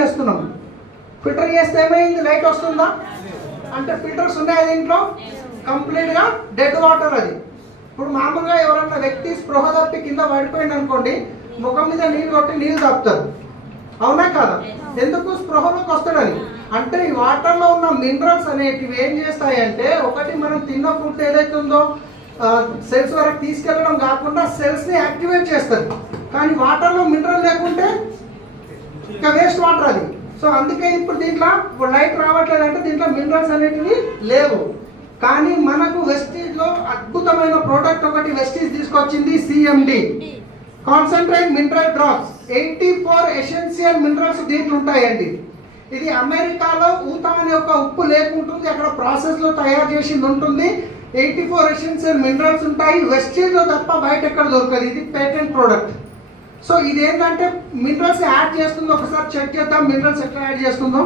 చేస్తున్నాం. ఫిల్టర్ చేస్తే ఏమైంది? లైట్ వస్తుందా? అంటే ఫిల్టర్స్ ఉన్నాయి దీంట్లో, కంప్లీట్గా డెడ్ వాటర్ అది. ఇప్పుడు మామూలుగా ఎవరన్నా వ్యక్తి స్పృహ తప్పి కింద పడిపోయింది అనుకోండి, ముఖం మీద నీళ్ళు కొట్టి నీళ్ళు తాపుతారు, అవునా కాదా? ఎందుకు? స్పృహలోకి వస్తాడని. అంటే ఈ వాటర్లో ఉన్న మినరల్స్ అనేటివి ఏం చేస్తాయంటే, ఒకటి మనం తిన్న ఫుడ్ ఏదైతే ఉందో సెల్స్ వరకు తీసుకెళ్ళడం కాకుండా సెల్స్ని యాక్టివేట్ చేస్తుంది. కానీ వాటర్లో మినరల్ లేకుంటే ఇంకా వేస్ట్ వాటర్ అది. సో అందుకే ఇప్పుడు దీంట్లో లైట్ రావట్లేదు అంటే దీంట్లో మినరల్స్ అనేటివి లేవు. కానీ మనకు వెస్టీజ్లో అద్భుతమైన ప్రోడక్ట్ ఒకటి వెస్టీజ్ తీసుకొచ్చింది, CMD concentrate mineral drops. 84 essential minerals దీంట్లో ఉంటాయండి. ఇది అమెరికాలో ఊతా అనే ఒక ఉప్పు లేకుంటుంది, అక్కడ ప్రాసెస్లో తయారు చేసింది ఉంటుంది. 84 ఎసెన్షియల్ మినరల్స్ ఉంటాయి. వెస్టీజ్లో తప్ప బయట ఎక్కడ దొరకదు. ఇది పేటెంట్ ప్రోడక్ట్. సో ఇది ఏంటంటే మినరల్స్ యాడ్ చేస్తుందో ఒకసారి చెక్ చేద్దాం, మినరల్స్ ఎట్లా యాడ్ చేస్తుందో.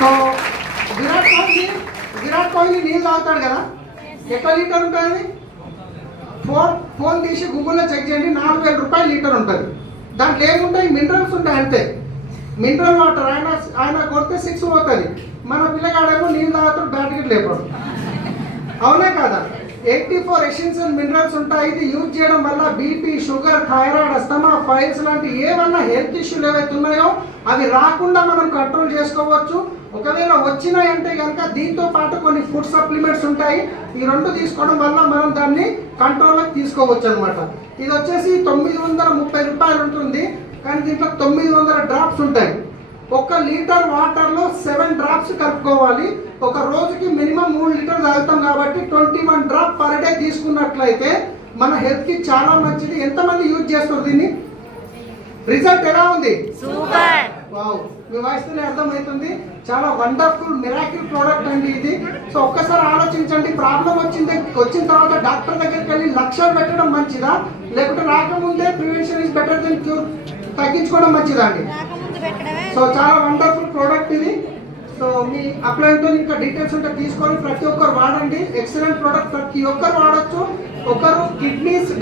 సో విరాట్ కోహ్లీ నీళ్ళు తాగుతాడు కదా, ఎట్లా లీటర్ ఉంటుంది? ఫోన్ తీసి గూగుల్లో చెక్ చేయండి, 4000 రూపాయలు లీటర్ ఉంటుంది. దాంట్లో ఏముంటాయి? మినరల్స్ ఉంటాయి అంతే. మినరల్ వాటర్ ఆయన కొడితే 6 పోతుంది. మన పిల్లగాడేమో నీళ్ళు తాగుతాడు, బ్యాటరీ లేపడు, అవునా కాదా? 84 ఎసెన్షియల్ మినరల్స్ ఉంటాయి. ఇది యూజ్ చేయడం వల్ల BP, sugar, thyroid, asthma, files లాంటి ఏమన్నా హెల్త్ ఇష్యూలు ఏవైతే ఉన్నాయో అవి రాకుండా మనం కంట్రోల్ చేసుకోవచ్చు. ఒకవేళ వచ్చినాయంటే కనుక దీంతో పాటు కొన్ని ఫుడ్ సప్లిమెంట్స్ ఉంటాయి. ఈ రెండు తీసుకోవడం వల్ల మనం దాన్ని కంట్రోల్లోకి తీసుకోవచ్చు అనమాట. ఇది వచ్చేసి 930 రూపాయలు ఉంటుంది. కానీ దీంట్లో 900 డ్రాప్స్ ఉంటాయి. 1 లీటర్ వాటర్లో 7 డ్రాప్స్ కలుపుకోవాలి. ఒక రోజుకి మినిమం 3 లీటర్లు తాగుతాం కాబట్టి 21 డ్రాప్ పర్ డే తీసుకున్నట్లయితే మన హెల్త్కి చాలా మంచిది. ఎంతమంది యూజ్ చేస్తారు దీన్ని? రిజల్ట్ ఎలా ఉంది? సూపర్. వావ్, మీ వాయిస్తేనే అర్థమవుతుంది. చాలా వండర్ఫుల్ మిరాకిల్ ప్రోడక్ట్ అండి ఇది. సో ఒక్కసారి ఆలోచించండి, ప్రాబ్లం వచ్చిన తర్వాత డాక్టర్ దగ్గరికి వెళ్ళి లక్షలు పెట్టడం మంచిదా, లేకుంటే రాకముందే prevention is better than cure, తగ్గించుకోవడం మంచిదా అండి? సో చాలా వండర్ఫుల్ ప్రోడక్ట్ ఇది. సో మీ అప్లైన్తో ఇంకా డీటెయిల్స్ ఉంటే తీసుకొని ప్రతి ఒక్కరు వాడండి. ఎక్సలెంట్ ప్రోడక్ట్, ప్రతి ఒక్కరు వాడచ్చు. ఒకరు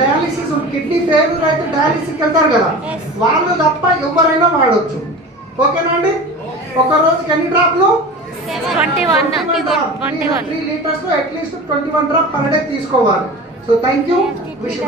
డయాలిసిస్, కిడ్నీ ఫెయిల్యూర్ అయితే డయాలిసిస్కి వెళ్తారు కదా, వాళ్ళు తప్ప ఎవరైనా వాడచ్చు. ఓకేనా అండి? ఒక రోజుకి ఎన్ని డ్రాప్లు? 21 3 litres at least 21 drop per day తీసుకోవాలి. So thank you. విష్